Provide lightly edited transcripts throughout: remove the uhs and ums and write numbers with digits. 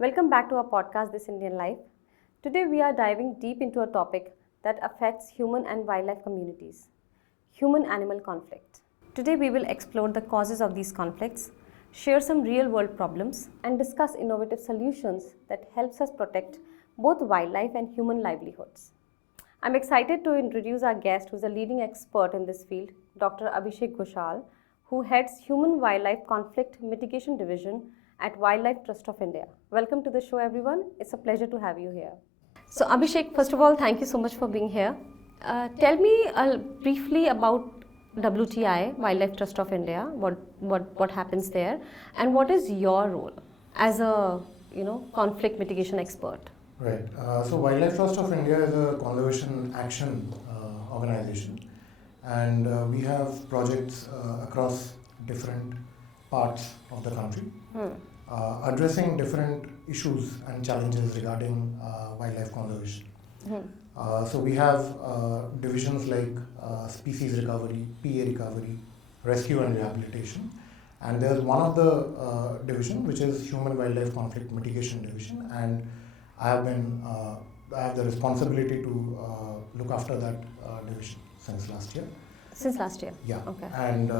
Welcome back to our podcast, This Indian Life. Today we are diving deep into a topic that affects human and wildlife communities, human-animal conflict. Today we will explore the causes of these conflicts, share some real-world problems, and discuss innovative solutions that helps us protect both wildlife and human livelihoods. I'm excited to introduce our guest who's a leading expert in this field, Dr. Abhishek Ghoshal, who heads Human-Wildlife Conflict Mitigation Division at Wildlife Trust of India. Welcome to the show, everyone. It's a pleasure to have you here. So, Abhishek, first of all, thank you so much for being here. Tell me briefly about WTI, Wildlife Trust of India. What happens there, and what is your role as a conflict mitigation expert? Right. So Wildlife Trust of India is a conservation action organization, and we have projects across different parts of the country, addressing different issues and challenges regarding wildlife conservation. So we have divisions like species recovery, PA recovery, rescue and rehabilitation, and there's one of the division which is Human Wildlife Conflict Mitigation Division, and I have the responsibility to look after that division since last year. Since last year? Yeah. Okay. And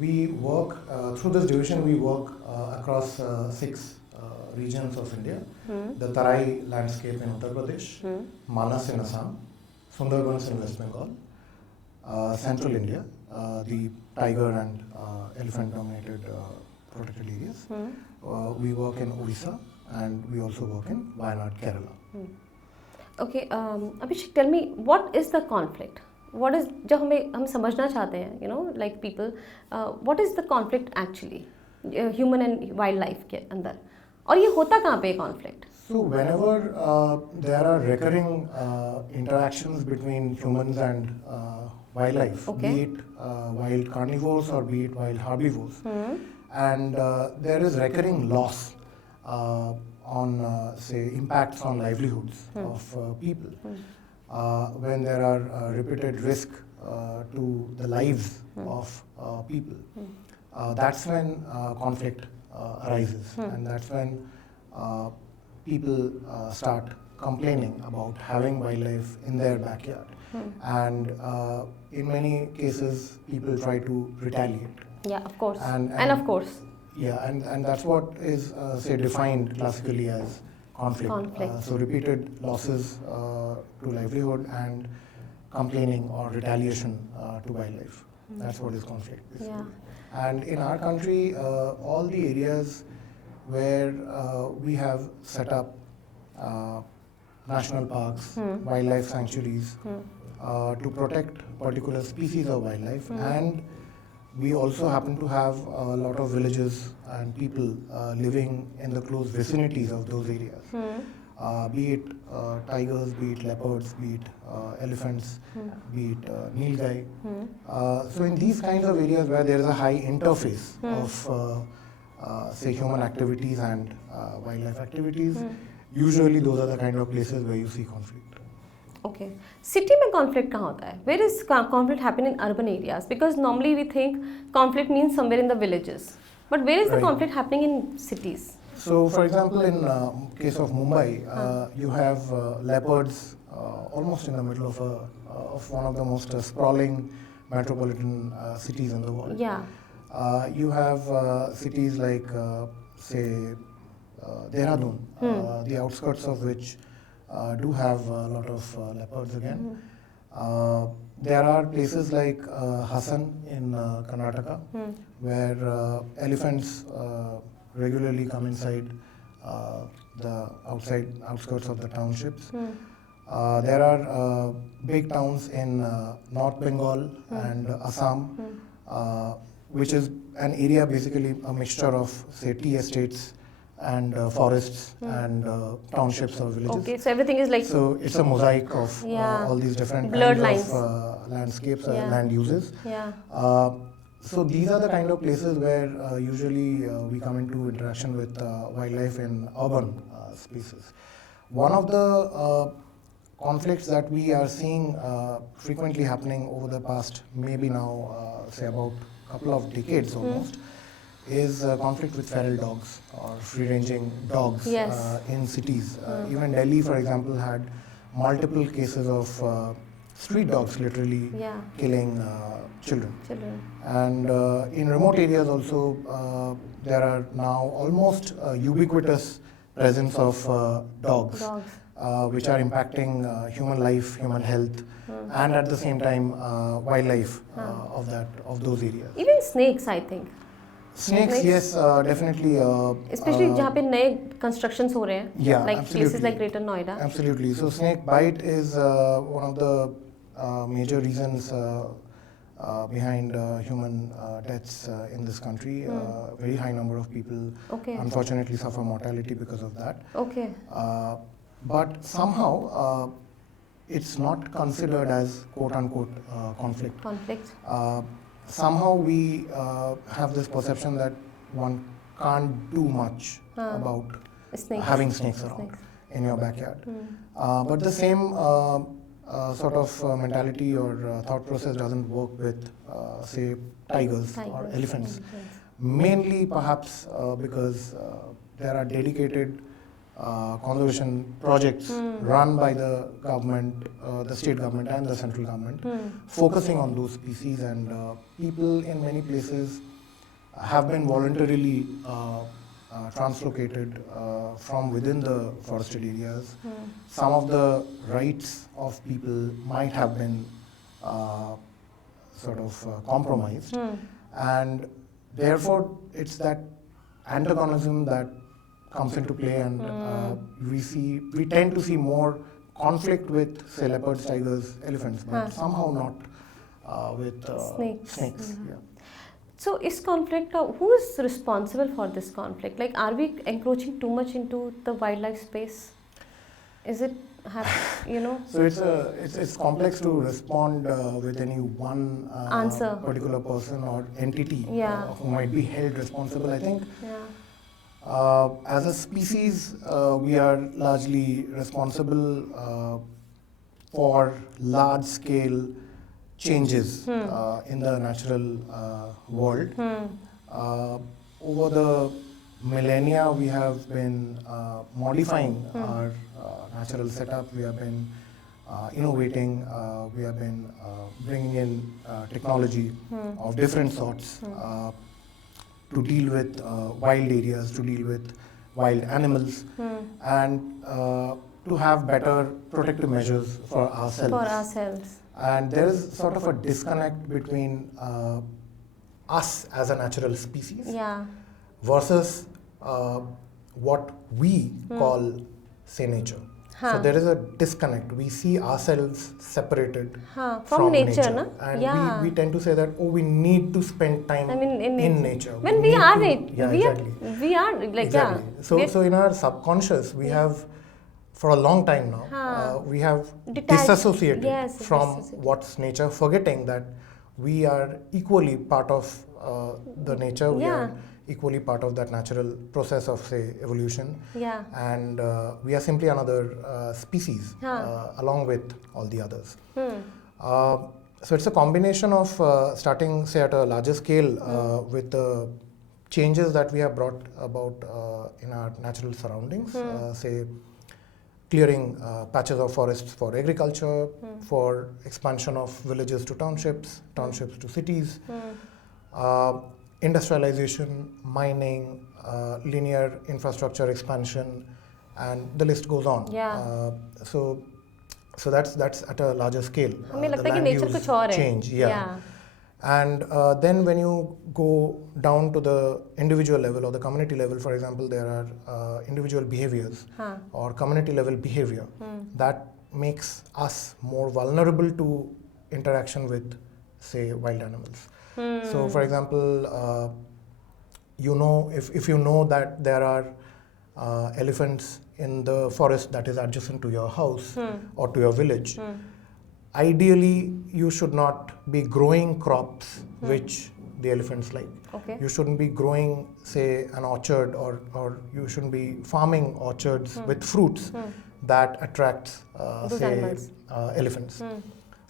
we work, through this division, we work across 6 regions of India. The Tarai landscape in Uttar Pradesh, Manas in Assam, Sundarbans in West Bengal, Central India, the tiger and elephant dominated protected areas. We work in Odisha, and we also work in Wayanad, Kerala. Okay, Abhishek, tell me, what is the conflict? What is, जब हम समझना चाहते हैं, like people, what is the conflict actually, human and wildlife के अंदर, और ये होता कहाँ पे conflict? So whenever there are recurring interactions between humans and wildlife, be it wild carnivores or be it wild herbivores, and there is recurring loss on, say, impacts on livelihoods of people. When there are repeated risk to the lives of people, that's when conflict arises, and that's when people start complaining about having wildlife in their backyard. And in many cases, people try to retaliate. Yeah, of course. And of course. Yeah, and that's what is, say, defined classically as conflict. So repeated losses to livelihood and complaining or retaliation to wildlife. That's what is conflict, basically. Yeah. And in our country, all the areas where we have set up national parks, wildlife sanctuaries to protect particular species of wildlife, and we also happen to have a lot of villages and people living in the close vicinities of those areas. Be it tigers, be it leopards, be it elephants, be it nilgai. So in these kinds of areas where there is a high interface of say human activities and wildlife activities, usually those are the kind of places where you see conflict. Okay. City में conflict कहाँ होता है? Where is conflict happen in urban areas? Because normally we think conflict means somewhere in the villages. But where is the conflict happening in cities? So, for example, in case of Mumbai, you have leopards almost in the middle of one of the most sprawling metropolitan cities in the world. Yeah. You have cities like, say, Dehradun, the outskirts of which do have a lot of leopards again. There are places like Hassan in Karnataka, where elephants regularly come inside the outskirts of the townships. There are big towns in North Bengal and Assam, which is an area basically a mixture of, say, tea estates and forests and townships or villages. Okay, so everything is like... So it's a mosaic of all these different blurred kinds of landscapes and land uses. Yeah. So these are the kind of places where usually we come into interaction with wildlife in urban spaces. One of the conflicts that we are seeing frequently happening over the past maybe now say about a couple of decades almost is conflict with feral dogs or free-ranging dogs Yes. in cities. Even Delhi, for example, had multiple cases of street dogs literally Yeah. killing children. Children. And in remote areas also, there are now almost ubiquitous presence of dogs, Dogs. which are impacting human life, human health, and at the same time wildlife of those areas. Even snakes, I think. Snakes, Snakes? yes, definitely. Especially जहाँ पे नए constructions हो रहे हैं. Yeah, like absolutely. places like Greater Noida. Absolutely. So snake bite is one of the major reasons behind human deaths in this country. Very high number of people Okay. unfortunately suffer mortality because of that. Okay. But somehow it's not considered as quote unquote conflict. Conflict. Somehow we have this perception that one can't do much about Snakes. having snakes around in your backyard. But the same sort of mentality or thought process doesn't work with, say, tigers or elephants. Mainly, perhaps, because there are dedicated conservation projects run by the government, the state government and the central government, focusing on those species, and people in many places have been voluntarily translocated from within the forested areas. Some of the rights of people might have been sort of compromised, and therefore it's that antagonism that comes into play, and we tend to see more conflict with, say, leopards, tigers, elephants, but somehow not with snakes. Yeah. So is conflict, who is responsible for this conflict? Like, are we encroaching too much into the wildlife space? Is it, So it's complex to respond with any one answer, particular person or entity who might be held responsible. I think as a species, we are largely responsible for large-scale changes in the natural world. Over the millennia, we have been modifying our natural setup. We have been innovating. We have been bringing in technology of different sorts to deal with wild areas, to deal with wild animals, and to have better protective measures for ourselves. And there is sort of a disconnect between us as a natural species versus what we call, say, nature. So there is a disconnect. We see ourselves separated from nature. And we tend to say that, oh, we need to spend time in nature. When we are exactly. So in our subconscious, we have, for a long time now, we have disassociated from what's nature, forgetting that we are equally part of the nature. We are equally part of that natural process of, say, evolution. And we are simply another species along with all the others. So it's a combination of starting, say, at a larger scale with the changes that we have brought about in our natural surroundings, say, clearing patches of forests for agriculture, for expansion of villages to townships, townships to cities, industrialization, mining, linear infrastructure expansion, and the list goes on. So that's at a larger scale. The land use change, and then when you go down to the individual level or the community level, for example, there are individual behaviors or community level behavior that makes us more vulnerable to interaction with, say, wild animals. So, for example, if you know that there are elephants in the forest that is adjacent to your house or to your village, ideally you should not be growing crops which the elephants like. You shouldn't be growing, say, an orchard, or you shouldn't be farming orchards with fruits that attracts, say, elephants.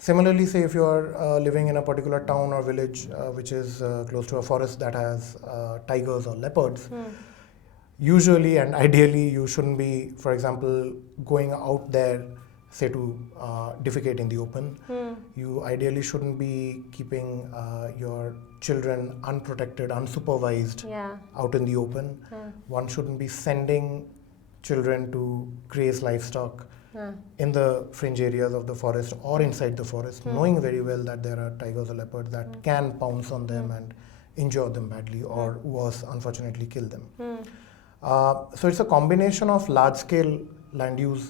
Similarly, say if you are living in a particular town or village which is close to a forest that has tigers or leopards, usually and ideally you shouldn't be, for example, going out there, say to defecate in the open. You ideally shouldn't be keeping your children unprotected, unsupervised out in the open. One shouldn't be sending children to graze livestock in the fringe areas of the forest or inside the forest, knowing very well that there are tigers or leopards that can pounce on them and injure them badly or worse, unfortunately kill them. So it's a combination of large-scale land use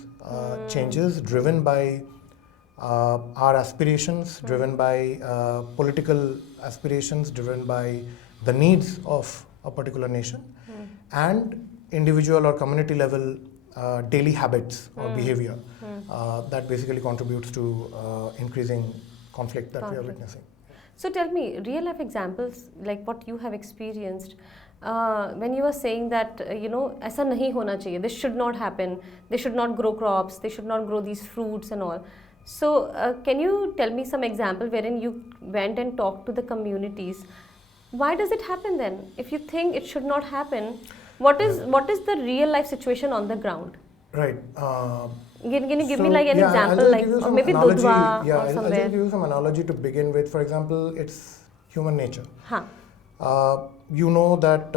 changes driven by our aspirations, driven by political aspirations, driven by the needs of a particular nation, and individual or community level daily habits or behavior that basically contributes to increasing conflict that we are witnessing. So tell me, real life examples like what you have experienced when you were saying that ऐसा नहीं होना चाहिए, this should not happen, they should not grow crops, they should not grow these fruits and all. So can you tell me some example wherein you went and talked to the communities? Why does it happen then? If you think it should not happen, what is the real life situation on the ground? Right. Can you give me like an example, like or maybe Dudhwa or somewhere? I'll just give you some analogy to begin with. For example, it's human nature. You know that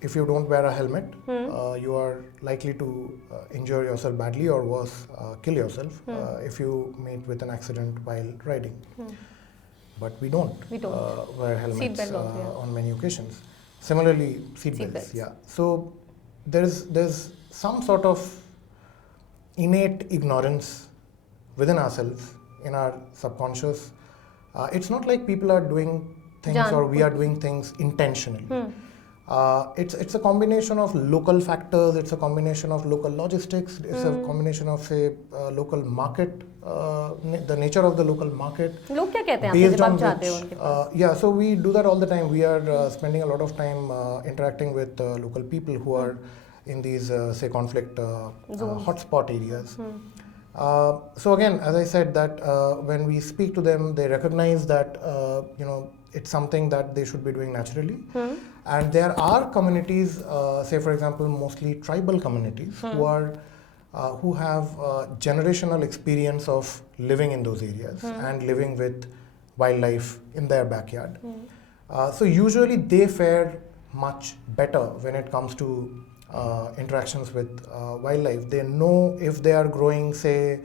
if you don't wear a helmet, you are likely to injure yourself badly or worse, kill yourself if you meet with an accident while riding. But we don't wear helmets on many occasions. Similarly, seat belts. Yeah. So there's some sort of innate ignorance within ourselves, in our subconscious. It's not like people are doing things or we are doing things intentionally. It's a combination of local factors, it's a combination of local logistics, it's a combination of, say, local market, the nature of the local market. लोग क्या कहते हैं based आपसे on जब आप जाते हो उनके पास? yeah, so we do that all the time. We are spending a lot of time interacting with local people who are in these, say, conflict hotspot areas. So again, as I said, that when we speak to them, they recognize that it's something that they should be doing naturally. And there are communities, say for example, mostly tribal communities who have generational experience of living in those areas and living with wildlife in their backyard. So usually they fare much better when it comes to interactions with wildlife. They know if they are growing, say,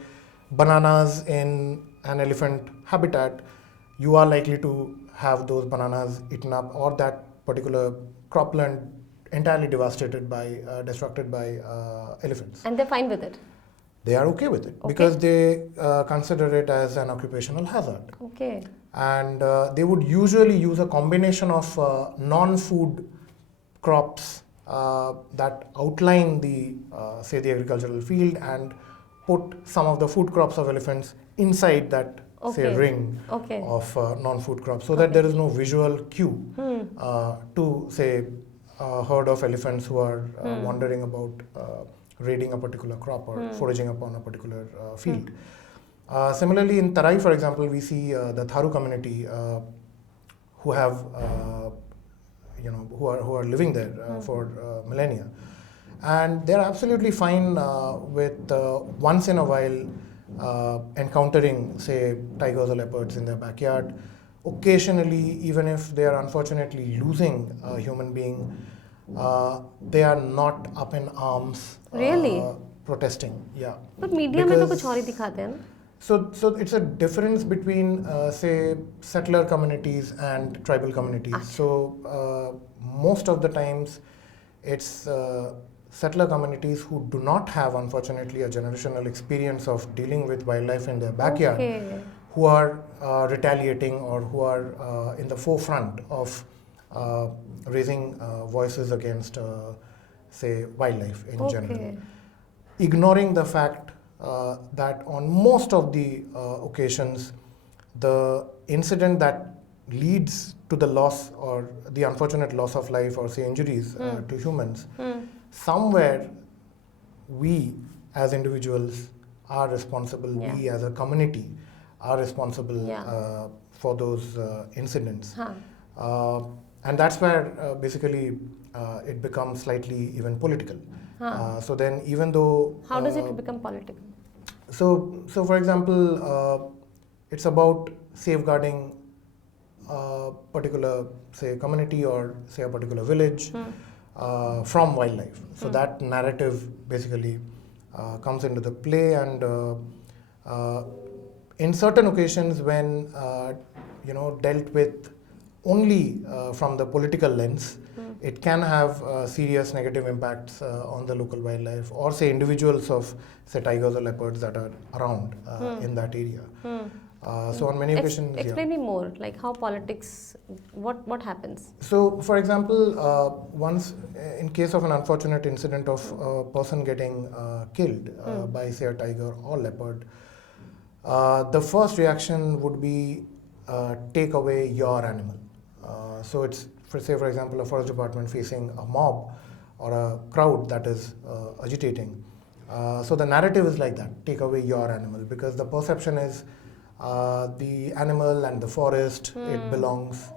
bananas in an elephant habitat, you are likely to have those bananas eaten up, or that particular cropland entirely devastated by, destructed by elephants. And they're fine with it? They are okay with it because they consider it as an occupational hazard. Okay. And they would usually use a combination of non-food crops that outline the, say, the agricultural field, and put some of the food crops of elephants inside that, say, ring of non-food crops, so that there is no visual cue to, say, a herd of elephants who are wandering about, raiding a particular crop or foraging upon a particular field. Similarly, in Tarai, for example, we see the Tharu community who have who are living there for millennia, and they're absolutely fine with once in a while encountering, say, tigers or leopards in their backyard. Occasionally, even if they are unfortunately losing a human being, they are not up in arms protesting. Yeah. But media में तो कुछ और ही दिखाते हैं ना? So it's a difference between, say, settler communities and tribal communities. So most of the times, it's settler communities who do not have, unfortunately, a generational experience of dealing with wildlife in their backyard, who are retaliating, or who are in the forefront of raising voices against, say, wildlife in general. Ignoring the fact that on most of the occasions, the incident that leads to the loss or the unfortunate loss of life, or, say, injuries to humans, somewhere we as individuals are responsible, we as a community are responsible for those incidents. And that's where basically it becomes slightly even political. So then even though... How does it become political? So for example, it's about safeguarding a particular, say, community or say a particular village from wildlife. So that narrative basically comes into the play, and in certain occasions when dealt with only from the political lens, it can have serious negative impacts on the local wildlife, or say individuals of, say, tigers or leopards that are around in that area. So on many occasions... Explain me more, like how politics, what happens? So for example, once in case of an unfortunate incident of a person getting killed by, say, a tiger or leopard, the first reaction would be take away your animal. So it's, for example, a forest department facing a mob or a crowd that is agitating. So the narrative is like that: take away your animal, because the perception is the animal and the forest, it belongs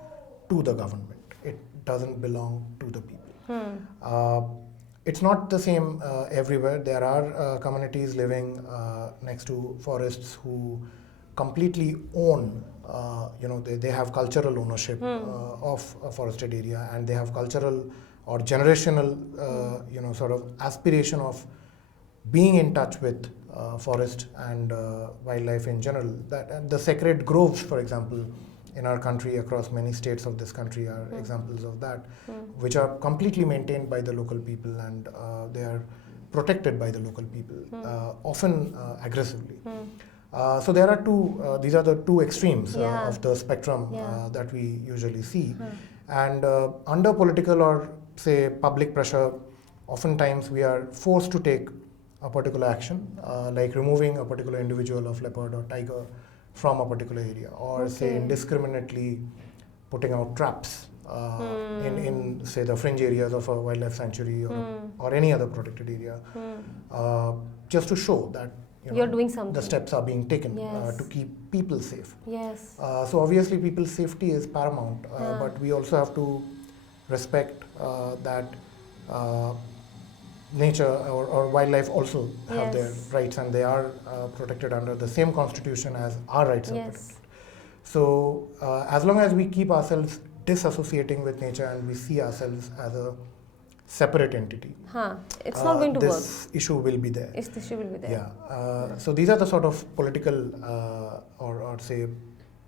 to the government. It doesn't belong to the people. It's not the same everywhere. There are communities living next to forests who completely own, they have cultural ownership of a forested area, and they have cultural or generational, sort of aspiration of being in touch with forest and wildlife in general. And the sacred groves, for example, in our country, across many states of this country, are examples of that, which are completely maintained by the local people, and they are protected by the local people, often aggressively. So there are these are the two extremes of the spectrum that we usually see. And under political or, say, public pressure, oftentimes we are forced to take a particular action, like removing a particular individual of leopard or tiger from a particular area, or say indiscriminately putting out traps in, say, the fringe areas of a wildlife sanctuary or any other protected area, just to show that you're doing something. The steps are being taken to keep people safe. Yes. So obviously people's safety is paramount, but we also have to respect that nature or wildlife also have their rights, and they are protected under the same constitution as our rights are protected. So as long as we keep ourselves disassociating with nature and we see ourselves as a separate entity, it's not going to work. This issue will be there. This issue will be there. Yeah. So these are the sort of political or say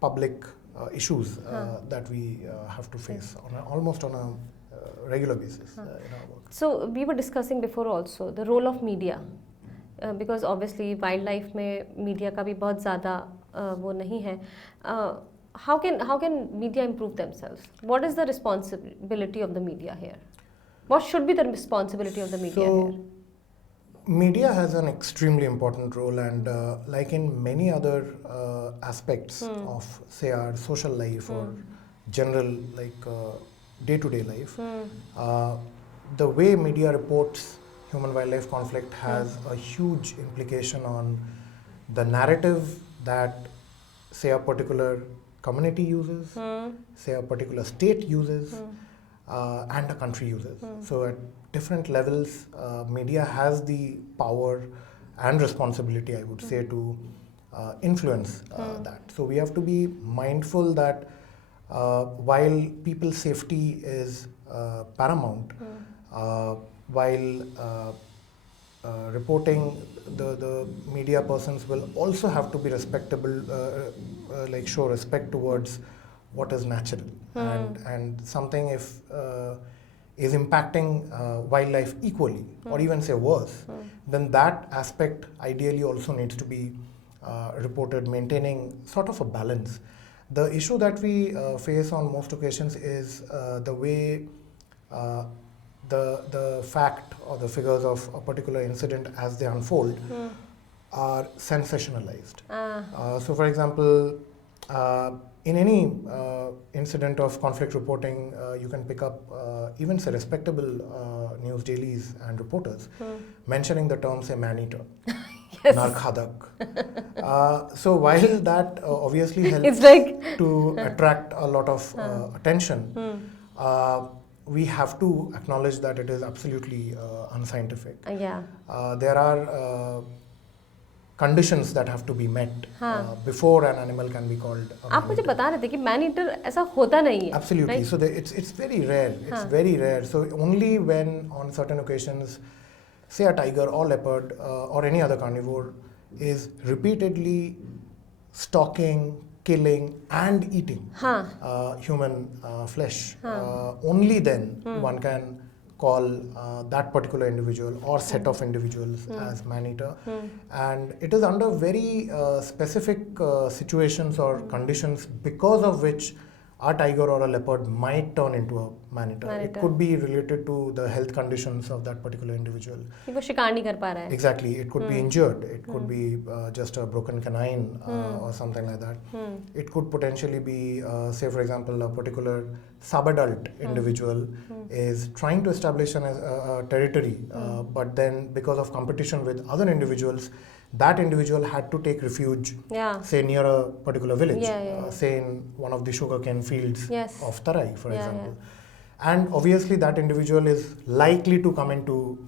public issues that we have to face almost on a regular basis in our work. So we were discussing before also the role of media, because obviously wildlife में media का भी बहुत ज़्यादा वो नहीं है. How can media improve themselves? What is the responsibility of the media here? What should be the responsibility of the media here? Media has an extremely important role, and like in many other aspects of, say, our social life or general, like day-to-day life, the way media reports human-wildlife conflict has a huge implication on the narrative that, say, a particular community uses, say a particular state uses, and a country uses. So at different levels, media has the power and responsibility, I would say, to influence that. So we have to be mindful that while people's safety is paramount, while reporting, the media persons will also have to be respectable, like show respect towards what is natural, and something if is impacting wildlife equally, or even say worse, then that aspect ideally also needs to be reported, maintaining sort of a balance. The issue that we face on most occasions is the way the fact or the figures of a particular incident as they unfold are sensationalized. So for example, in any incident of conflict reporting, you can pick up even say respectable news dailies and reporters mentioning the term, say, man-eater. Yes. Narkhadak. So while that obviously helps It's like to attract a lot of attention, we have to acknowledge that it is absolutely unscientific. yeah. There are conditions that have to be met before an animal can be called a आप मुझे बता रहे थे कि man eater ऐसा होता नहीं है. Absolutely. Right? So it's very rare. It's very rare. So only when on certain occasions, say a tiger or leopard or any other carnivore is repeatedly stalking, killing and eating human flesh, only then one can call that particular individual or set of individuals as man-eater. And it is under very specific situations or conditions because of which a tiger or a leopard might turn into a man-eater. It could be related to the health conditions of that particular individual. कि वो शिकार नहीं कर पा रहा है. Exactly. It could be injured. It could be just a broken canine or something like that. It could potentially be, say for example, a particular subadult individual is trying to establish a territory, but then because of competition with other individuals, that individual had to take refuge, say near a particular village, say in one of the sugarcane fields of Tarai, for example. And obviously that individual is likely to come into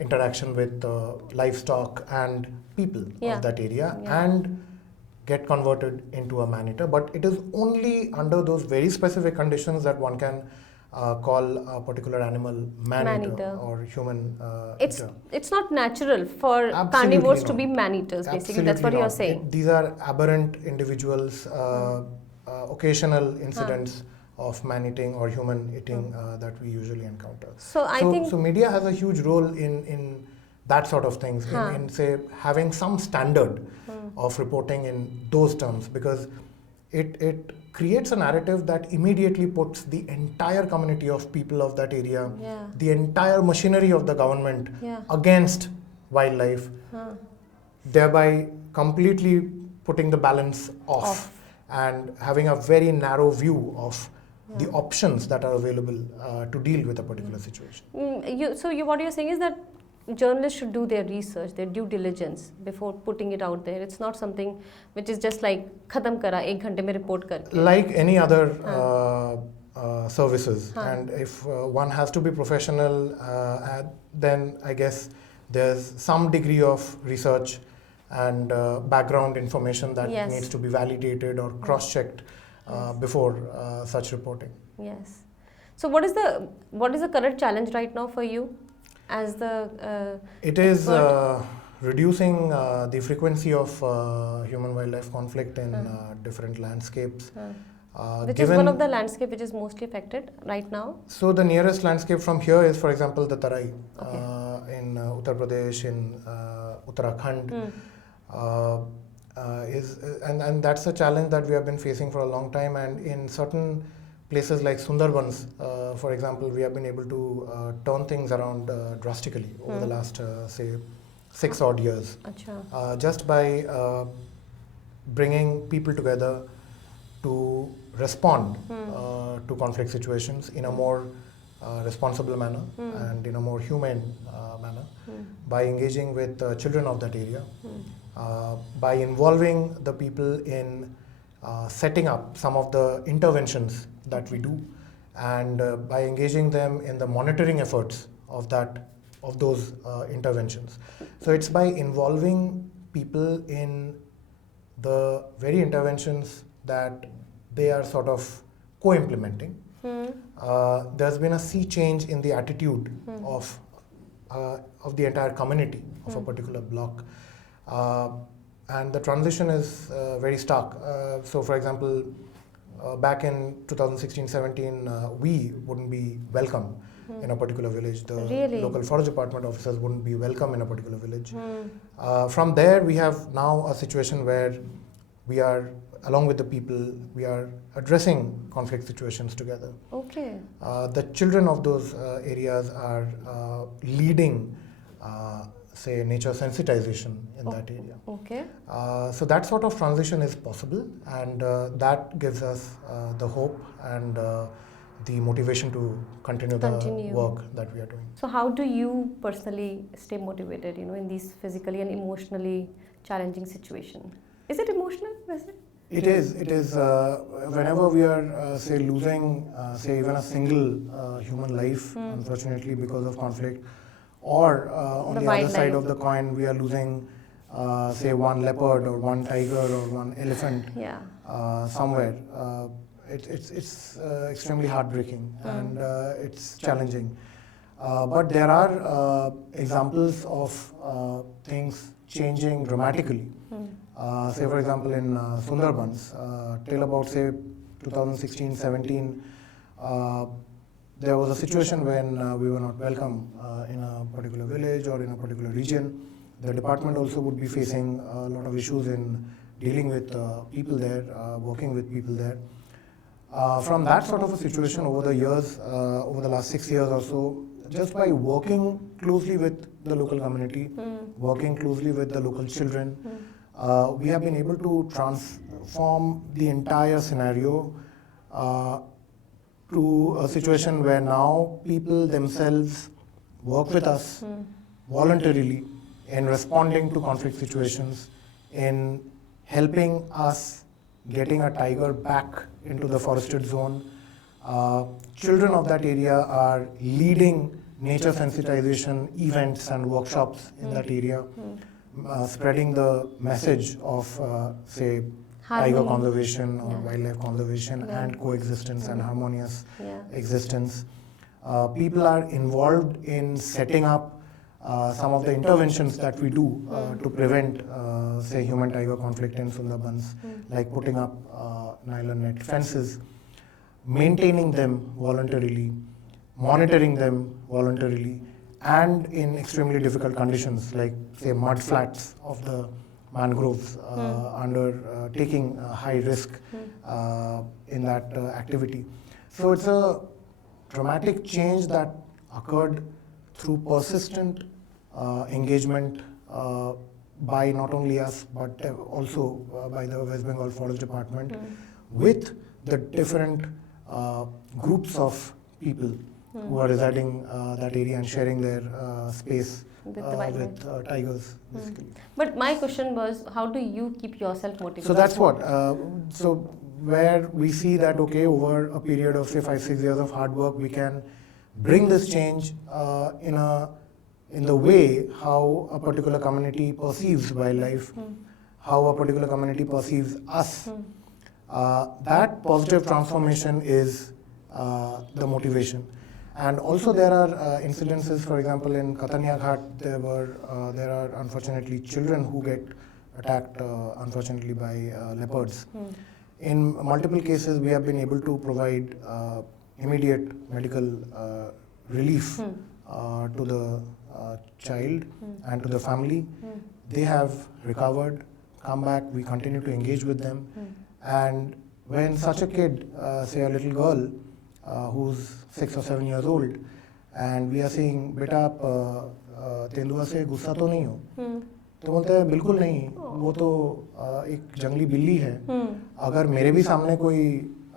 interaction with livestock and people of that area and get converted into a man-eater. But it is only under those very specific conditions that one can call a particular animal man-eater or human eater. It's not natural for carnivores to be man-eaters, basically. That's what you're saying. These are aberrant individuals, occasional incidents of man-eating or human-eating that we usually encounter. So I think media has a huge role in that sort of things, in say having some standard of reporting in those terms, because it creates a narrative that immediately puts the entire community of people of that area, the entire machinery of the government against wildlife, thereby completely putting the balance off and having a very narrow view of the options that are available to deal with a particular situation. What you're saying is that journalists should do their research, their due diligence before putting it out there. It's not something which is just like khatam kara, 1 ghante mein report karke. Like any other services, and if one has to be professional, then I guess there's some degree of research and background information that needs to be validated or cross-checked before such reporting. Yes. So what is the current challenge right now for you as the it is reducing the frequency of human-wildlife conflict in different landscapes. Which is one of the landscape which is mostly affected right now? So the nearest landscape from here is, for example, the Tarai in Uttar Pradesh, in Uttarakhand. And that's a challenge that we have been facing for a long time, and in certain places like Sundarbans, for example, we have been able to turn things around drastically over the last, say, 6 odd years. Just by bringing people together to respond to conflict situations in a more responsible manner and in a more humane manner, by engaging with children of that area, by involving the people in setting up some of the interventions that we do, and by engaging them in the monitoring efforts of those interventions. So it's by involving people in the very interventions that they are sort of co-implementing. There's been a sea change in the attitude of the entire community of a particular block. And the transition is very stark. So for example, back in 2016-17, we wouldn't be welcome in a particular village. The local forest department officers wouldn't be welcome in a particular village. From there, we have now a situation where we are, along with the people, we are addressing conflict situations together. The children of those areas are leading say nature sensitization in that area. So that sort of transition is possible, and that gives us the hope and the motivation to continue the work that we are doing. So how do you personally stay motivated, in these physically and emotionally challenging situations? Is it emotional? It is. Whenever we are, say, losing, say, even a single human life, unfortunately, because of conflict, or on the other side of the coin, we are losing, say, one leopard or one tiger or one elephant somewhere. It's extremely heartbreaking and it's challenging. But there are examples of things changing dramatically. Say for example in Sundarbans, till about say 2016-17, there was a situation when we were not welcome in a particular village or in a particular region. The department also would be facing a lot of issues in dealing with people there, working with people there. From that sort of a situation over the years, over the last 6 years or so, just by working closely with the local community, working closely with the local children, we have been able to transform the entire scenario to a situation where now people themselves work with us voluntarily in responding to conflict situations, in helping us getting a tiger back into the forested zone. Children of that area are leading nature sensitization events and workshops in that area, spreading the message of, say, tiger conservation or wildlife conservation and coexistence and harmonious existence. People are involved in setting up some of the interventions that we do to prevent, say, human-tiger conflict in Sundarbans, like putting up nylon net fences, maintaining them voluntarily, monitoring them voluntarily, and in extremely difficult conditions, like, say, mud flats of the mangroves, taking high risk in that activity. So it's a dramatic change that occurred through persistent engagement by not only us, but also by the West Bengal Forest Department with the different groups of people who are residing that area and sharing their space with tigers, basically. But my question was, how do you keep yourself motivated? So that's what. So where we see that, okay, over a period of say 5-6 years of hard work, we can bring this change in the way how a particular community perceives wildlife, how a particular community perceives us. That positive transformation is the motivation. And also there are incidences, for example, in Katania Ghat, there are unfortunately children who get attacked, unfortunately, by leopards. In multiple cases, we have been able to provide immediate medical relief to the child and to the family. They have recovered, come back, we continue to engage with them. And when such a kid, say a little girl, who's 6 or 7 years old, and we are saying, बेटा आप तेंदुआ से गुस्सा तो नहीं हो? तो बोलते हैं बिल्कुल नहीं, वो तो एक जंगली बिल्ली है, अगर मेरे भी सामने कोई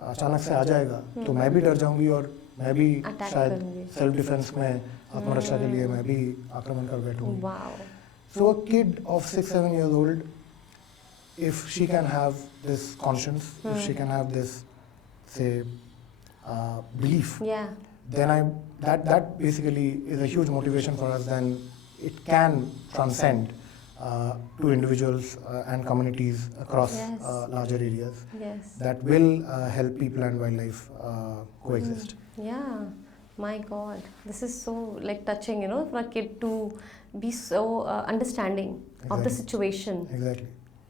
अचानक से आ जाएगा तो मैं भी डर जाऊंगी और मैं भी शायद सेल्फ डिफेंस में आत्मरक्षा के लिए मैं भी आक्रमण कर बैठूंगी. So a kid of 6-7 years old, if she can have this conscience, if she can have this, say, belief, then that basically is a huge motivation for us. Then it can transcend to individuals and communities across larger areas that will help people and wildlife coexist. Yeah, my God, this is so like touching, for a kid to be so understanding of the situation. Exactly.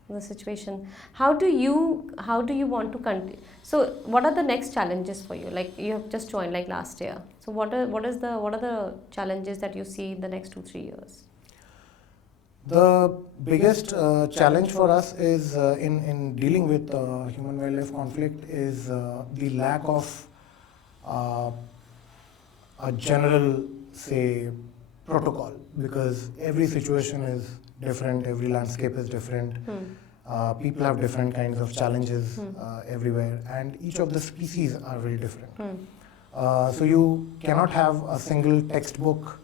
The situation. How do you want to continue? So what are the next challenges for you? Like you have just joined like last year. So what are the challenges that you see in the next 2-3 years? The biggest challenge for us is in dealing with human-wildlife conflict is the lack of a general, say, protocol, because every situation is different, every landscape is different. People have different kinds of challenges everywhere, and each of the species are very different. So you cannot have a single textbook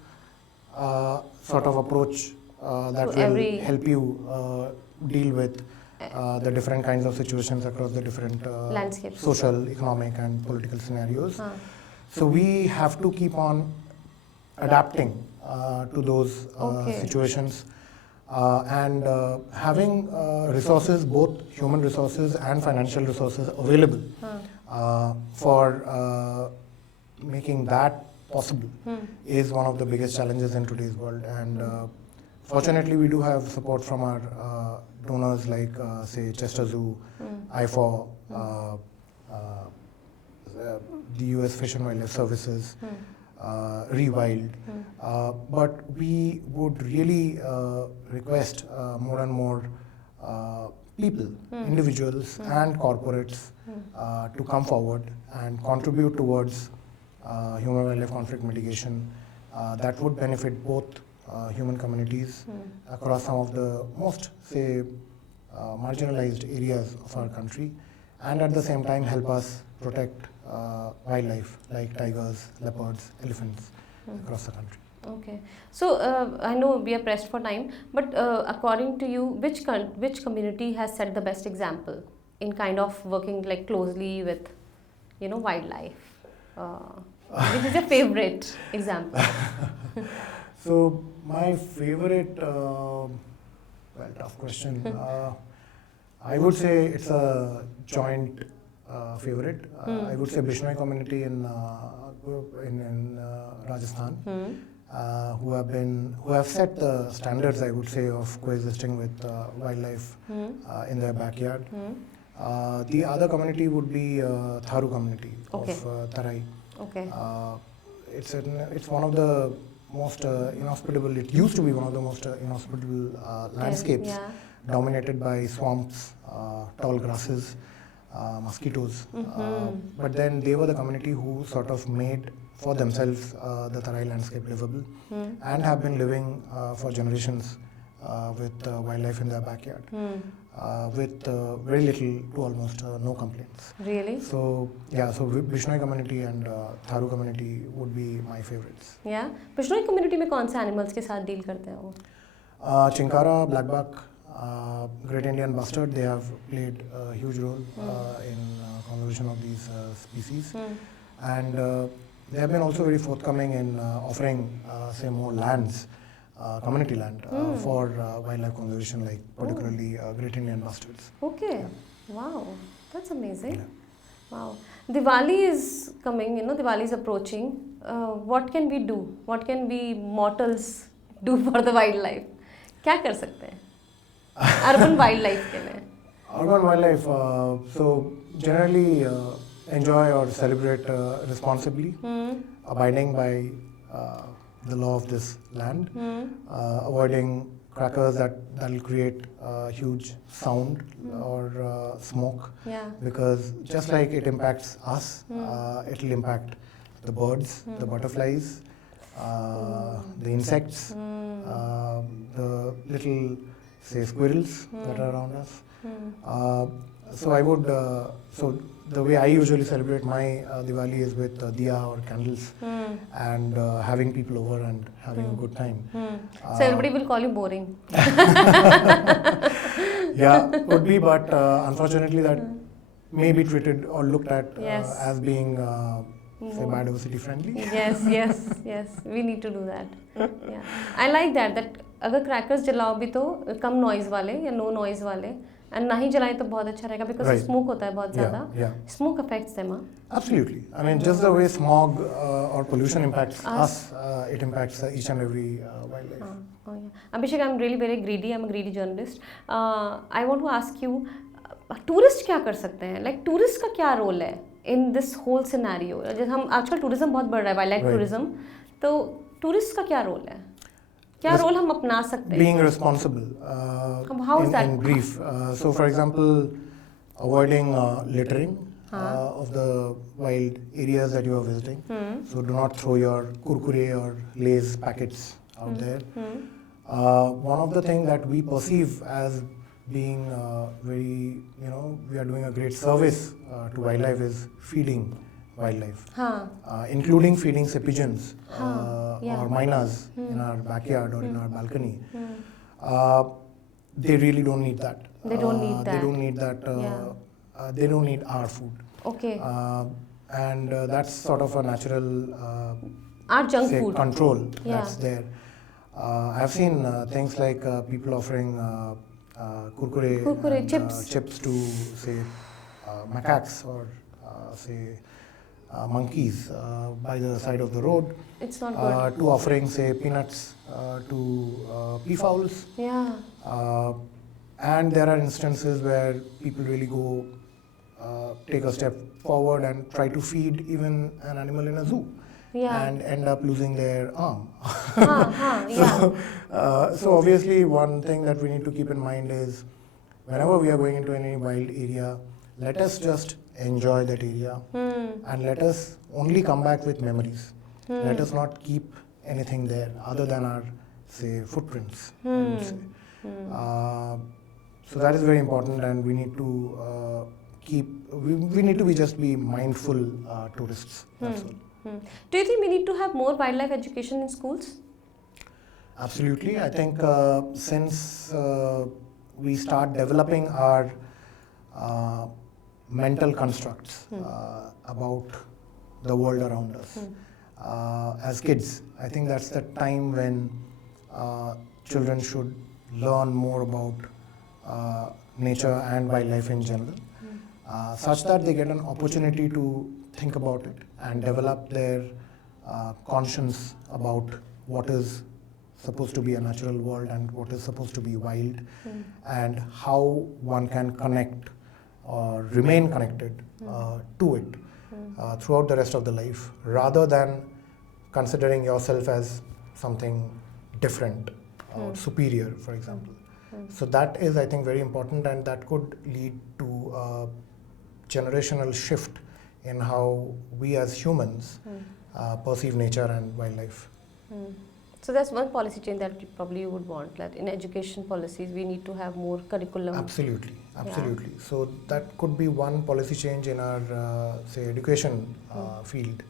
sort of approach that To will every- help you deal with the different kinds of situations across the different Landscapes. social, economic, and political scenarios. Huh. So we have to keep on adapting to those Okay. situations and having resources, both human resources and financial resources available for making that possible is one of the biggest challenges in today's world. And fortunately, we do have support from our donors like, say, Chester Zoo, IFAW, the US Fish and Wildlife Services, Rewild. But we would really request more and more people, individuals and corporates to come forward and contribute towards human-wildlife conflict mitigation that would benefit both human communities across some of the most, say, marginalized areas of our country, and at the same time help us protect wildlife like tigers, leopards, elephants across the country. Okay. So I know we are pressed for time, but according to you, which community has set the best example in kind of working like closely with, wildlife? Which is your favorite example? So my favorite, tough question. I would say it's a joint favorite. I would say Bishnoi community in Rajasthan, who have set the standards, I would say, of coexisting with wildlife in their backyard. The other community would be Tharu community of Tarai. Okay. It's one of the most inhospitable. It used to be one of the most inhospitable landscapes, dominated by swamps, tall grasses, mosquitoes. But then they were the community who sort of made for themselves the Tarai landscape livable and have been living for generations with wildlife in their backyard, with very little to almost no complaints. Really? So Bishnoi community and Tharu community would be my favorites. Yeah. Bishnoi community में कौन से animals के साथ deal करते हैं वो? Chinkara, blackbuck, Great Indian bustard, they have played a huge role in conservation of these species, and they have been also very forthcoming in offering, say, more lands, community land for wildlife conservation, like particularly Great Indian bustards. Okay. Wow, that's amazing. Yeah. Wow. Diwali is coming, Diwali is approaching. What can we do? What can we mortals do for the wildlife? क्या कर सकते हैं? Urban wildlife के लिए. Urban wildlife, so generally enjoy or celebrate responsibly, abiding by the law of this land, avoiding crackers that will create huge sound or smoke, because just like it impacts us, it will impact the birds, the butterflies, the insects, the little, say, squirrels that are around us. So I would, so the way I usually celebrate my Diwali is with diya or candles and having people over and having a good time. So everybody will call you boring. Yeah, would be, but unfortunately that may be treated or looked at as being say biodiversity friendly. Yes. We need to do that. Yeah, I like that अगर crackers जलाओ भी तो कम noise वाले या no noise वाले, and ना ही जलाएं तो बहुत अच्छा रहेगा, बिकॉज स्मोक होता है बहुत ज़्यादा. Smoke affects them. Absolutely. I mean, just the way smog or pollution impacts us, it impacts each and every wildlife. Abhishek, I'm really very greedy. I'm a greedy journalist. I want to ask you, tourist क्या कर सकते हैं? Like tourist का क्या role है in this whole scenario? जैसे हम आजकल टूरिज्म बहुत बढ़ रहा है, वाइल्ड लाइफ टूरिज्म, तो टूरिस्ट का क्या रोल है? क्या रोल हम अपना सकते हैं? Being responsible in brief. So for example, avoiding littering of the wild areas that you are visiting. So do not throw your kurkure or Lay's packets out there. One of the things that we perceive as being very, we are doing a great service to wildlife is feeding wildlife, Huh. including feeding say pigeons Yeah. or mynas in our backyard or in our balcony. They really don't need that. They don't need They that. don't need that. They don't need our food. Okay. And that's sort of a natural Our junk say food. control Yeah. that's there. I've seen things like people offering kurkure and, chips to say macaques or say monkeys by the side of the road. It's not good. To offering say peanuts to peafowls. Yeah. And there are instances where people really go take a step forward and try to feed even an animal in a zoo. Yeah. And end up losing their arm. Yeah. So obviously one thing that we need to keep in mind is whenever we are going into any wild area, let us just enjoy that area and let us only come back with memories. Let us not keep anything there other than our say footprints. I would say. So that is very important, and we need to we need to be mindful tourists. That's all. Do you think we need to have more wildlife education in schools? Absolutely. I think since we start developing our mental constructs about the world around us as kids, I think that's the time when children should learn more about nature and wildlife in general, such that they get an opportunity to think about it and develop their conscience about what is supposed to be a natural world and what is supposed to be wild, and how one can connect or remain connected to it throughout the rest of the life, rather than considering yourself as something different or superior, for example. So that is, I think, very important, and that could lead to a generational shift in how we as humans perceive nature and wildlife. So that's one policy change that you probably would want, that in education policies we need to have more curriculum. Absolutely. So that could be one policy change in our say education field,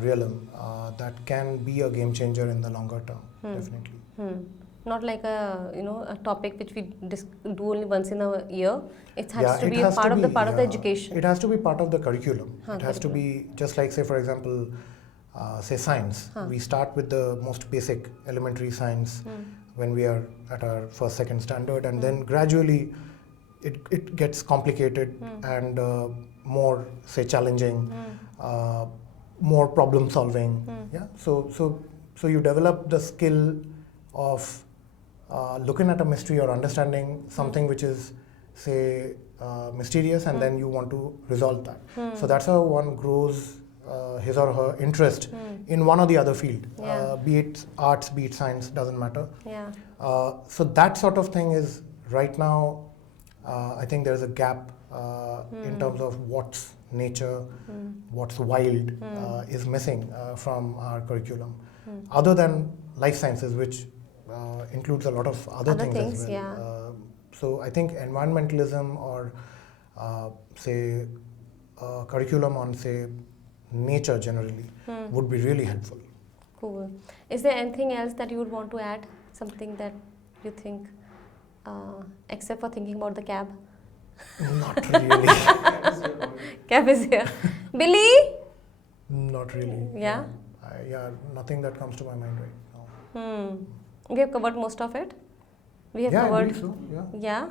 realm, that can be a game changer in the longer term, definitely. Not like a topic which we do only once in a year. It has to be a part of the education. It has to be part of the curriculum. It has to be just like, say, for example, say science. We start with the most basic elementary science when we are at our first, second standard, and then gradually it gets complicated and more, say, challenging, more problem solving. Yeah. So you develop the skill of looking at a mystery or understanding something which is, say, mysterious, and then you want to resolve that. So that's how one grows his or her interest in one or the other field, be it arts, be it science, doesn't matter. So that sort of thing is right now, I think there's a gap in terms of what's nature, what's wild is missing from our curriculum, other than life sciences, which includes a lot of other things as well. So I think environmentalism or say curriculum on, say, nature generally would be really helpful. Cool. Is there anything else that you would want to add? Something that you think, except for thinking about the cab? Not really. Cab is here. Billy? Not really. Yeah? Nothing that comes to my mind right now. We have covered most of it. We have I covered. believe so. Yeah?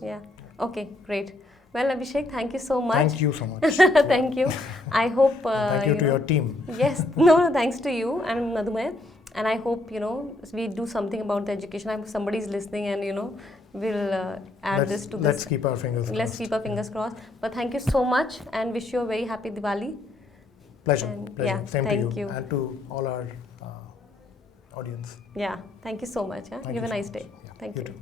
Yeah. Okay, great. Well, Abhishek, thank you so much. Thank you so much. Thank you. I hope. Thank you to your team. Yes. No, thanks to you and Madhumay. And I hope, we do something about the education. I hope somebody is listening and, we'll add this to this. Let's keep our fingers crossed. Let's keep our fingers crossed. But thank you so much and wish you a very happy Diwali. Pleasure. Yeah, Same thank to you. you. And to all our audience. Yeah. Thank you so much. Thank You you have a so nice much. day. Yeah, Thank you you. too.